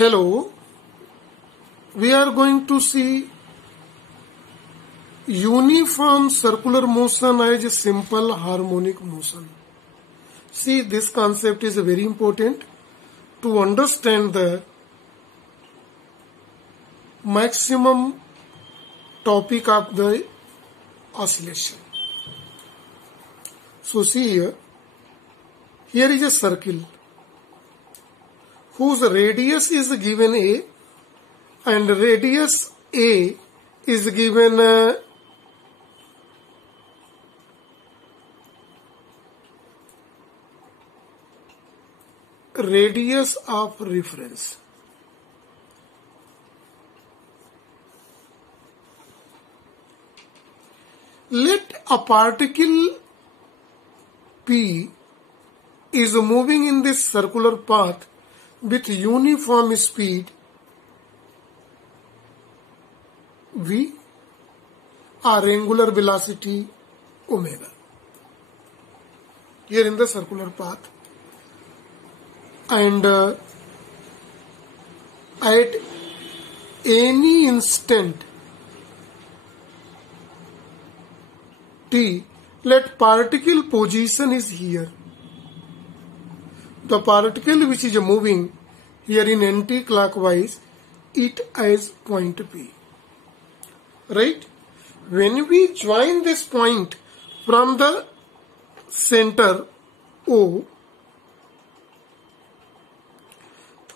Hello, we are going to see uniform circular motion as a simple harmonic motion. See, this concept is very important to understand the maximum topic of the oscillation. So see here is a circle whose radius is given A and radius A is given radius of reference. Let a particle P is moving in this circular path with uniform speed V or angular velocity omega. Here in the circular path, and at any instant t, let particle position is here. The particle which is moving here in anti-clockwise, it as point P. Right? When we join this point from the center O,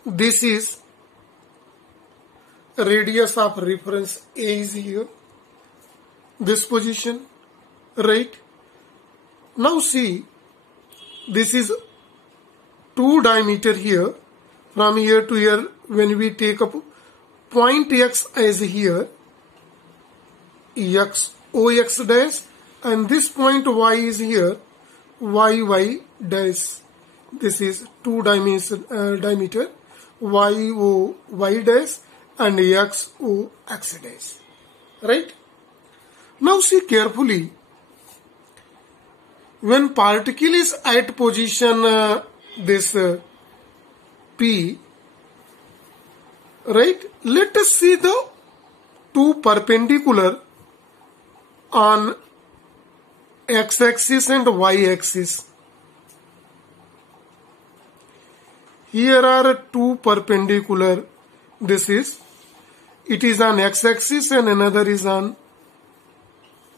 this is radius of reference A is here, this position, right? Now see, this is 2 diameter here, from here to here. When we take up point X as here, X, OX dash, and this point Y is here, YY dash. This is 2 diameter, YO Y dash and XO X dash. Right? Now see carefully. When particle is at position this P, right? Let us see the 2 perpendicular on x-axis and y-axis. Here are 2 perpendicular. This is, it is on x-axis and another is on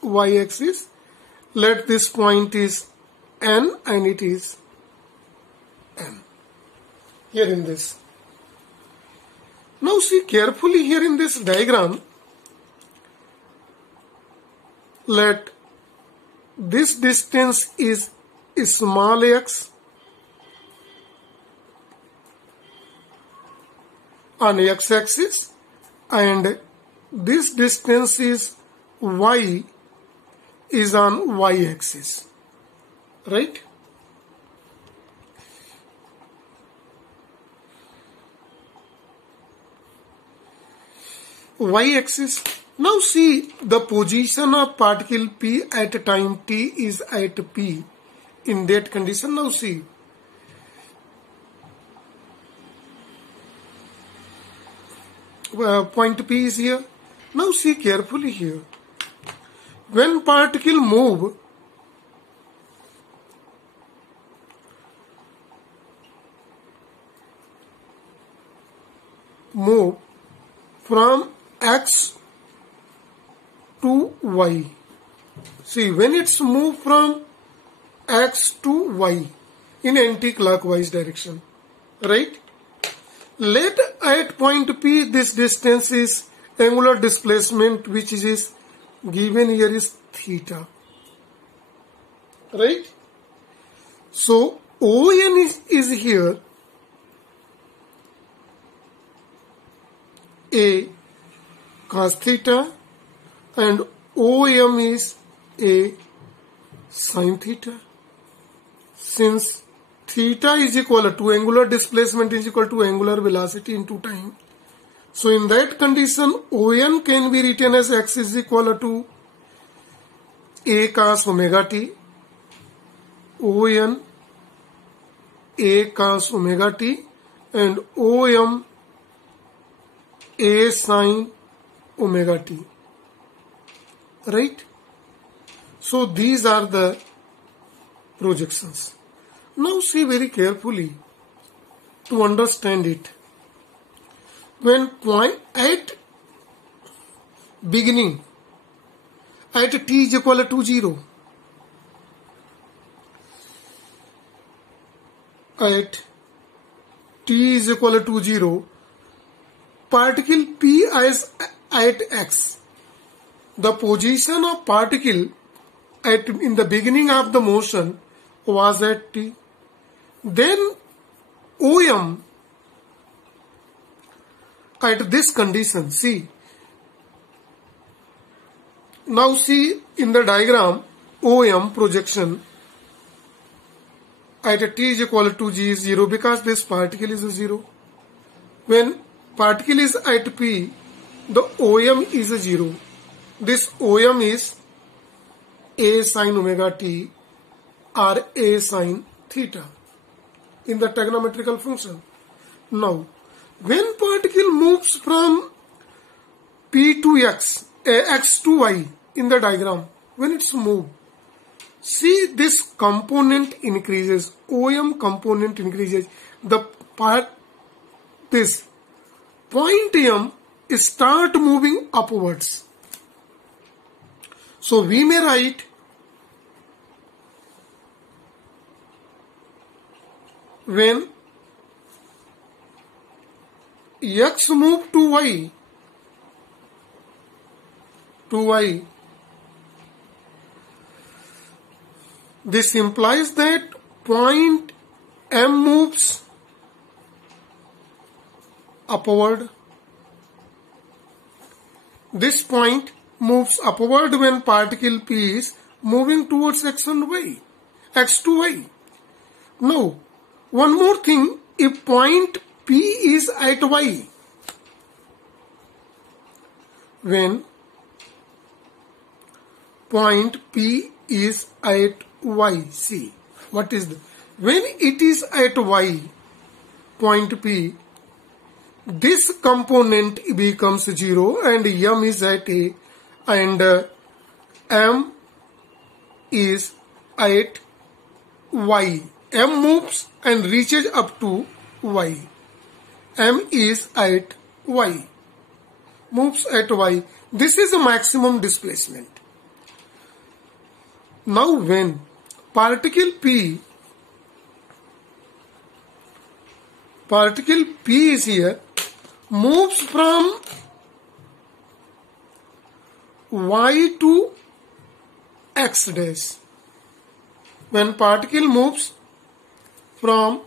y-axis. Let this point is N and it is N. Here in this. Now see carefully here in this diagram. Let this distance is small x on x-axis and this distance is y is on y-axis, right? Y-axis. Now see the position of particle P at time t is at P. In that condition, now see. Point P is here. Now see carefully here. When particle move from X to Y. See, when it's moved from X to Y in anti-clockwise direction, right? Let at point P this distance is angular displacement, which is given here is theta, right? So ON is here A cos theta and OM is A sin theta. Since theta is equal to angular displacement is equal to angular velocity into time, so in that condition ON can be written as X is equal to A cos omega t, ON A cos omega t, and OM a sine omega t. Right? So these are the projections. Now see very carefully to understand it. When point at beginning at t is equal to 0, at t is equal to 0, particle p is at x. The position of particle in the beginning of the motion was at t. Then OM at this condition, see. Now see in the diagram OM projection at t is equal to g is 0 because this particle is 0. When particle is at p, the OM is 0. This OM is a sine omega t or a sine theta in the trigonometrical function. Now, when particle moves from p to x, x to y in the diagram, when it's moved, see this component increases, OM component increases. The part, this point M start moving upwards. So we may write when x move to y, this implies that point M moves upward. This point moves upward when particle P is moving towards x and y, x to y. Now, one more thing, if point P is at y, when point P is at y, see, what is the, when it is at y, point P, this component becomes 0 and M is at A and M is at y. M moves and reaches up to y. M is at y. Moves at y. This is a maximum displacement. Now when particle P is here, moves from y to x dash. When particle moves from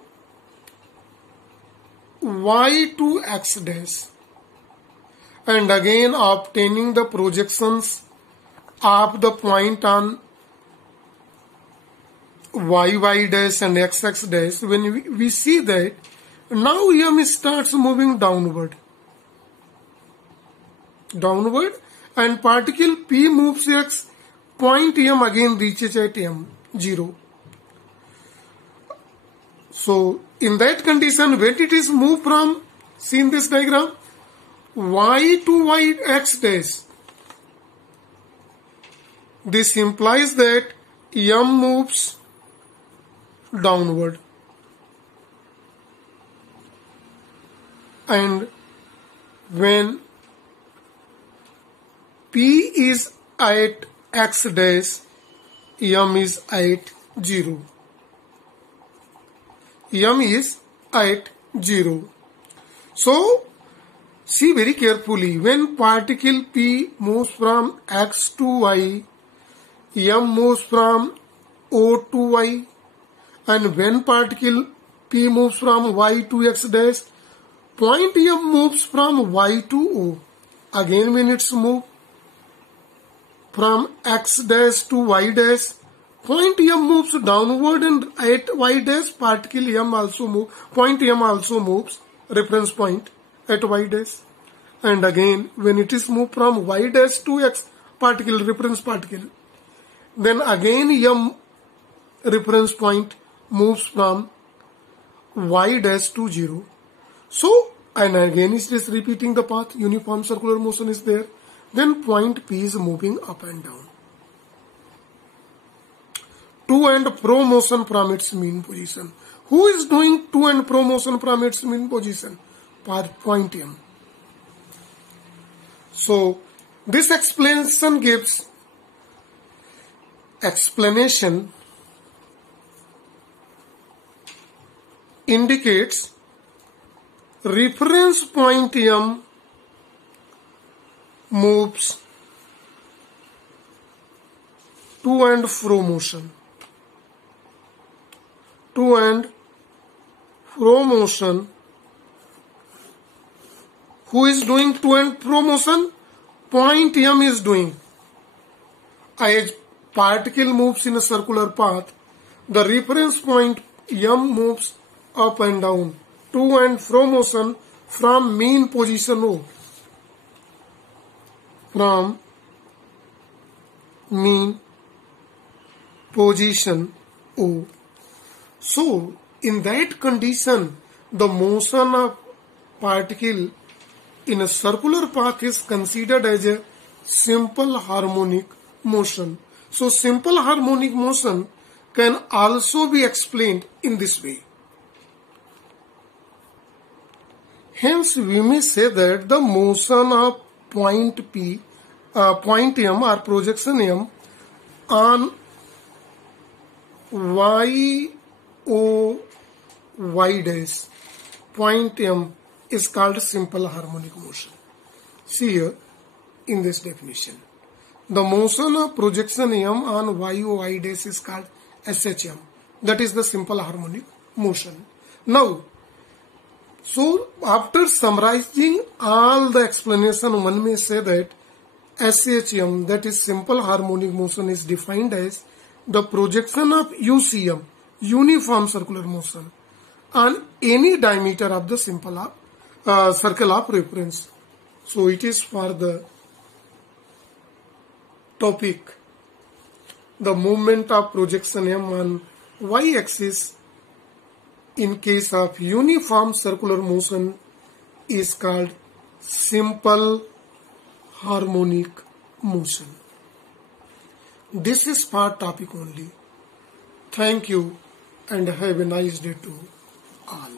y to x dash and again obtaining the projections of the point on y dash and x dash, when we see that now M starts moving downward and particle P moves x, point M again reaches at M, 0. So in that condition, when it is moved from, see in this diagram, y to y x dash, this implies that M moves downward. And when P is at x dash, M is at 0. M is at 0. So, see very carefully, when particle P moves from x to y, M moves from O to y, and when particle P moves from y to x dash, point M moves from y to O. Again when it's moved from x dash to y dash, point M moves downward and at y dash, particle M also moves, point M also moves, reference point at y dash. And again when it is moved from y dash to x, particle, reference particle, then again M reference point moves from y dash to 0. So and again it is repeating the path, uniform circular motion is there, then point P is moving up and down. To and fro motion from its mean position. Who is doing to and fro motion from its mean position? Point M. So this explanation indicates reference point M moves to and fro motion. To and fro motion. Who is doing to and fro motion? Point M is doing. As particle moves in a circular path, the reference point M moves up and down, to and fro motion from mean position O. From mean position O. So, in that condition, the motion of particle in a circular path is considered as a simple harmonic motion. So, simple harmonic motion can also be explained in this way. Hence, we may say that the motion of point M or projection M on y dash, point M is called simple harmonic motion. See here in this definition. The motion of projection M on y dash is called SHM. That is the simple harmonic motion. Now, so after summarizing all the explanation, one may say that SHM, that is simple harmonic motion, is defined as the projection of UCM, uniform circular motion, on any diameter of the circle of reference. So it is for the topic, the movement of projection M on y-axis in case of uniform circular motion is called simple harmonic motion. This is for topic only. Thank you and have a nice day to all.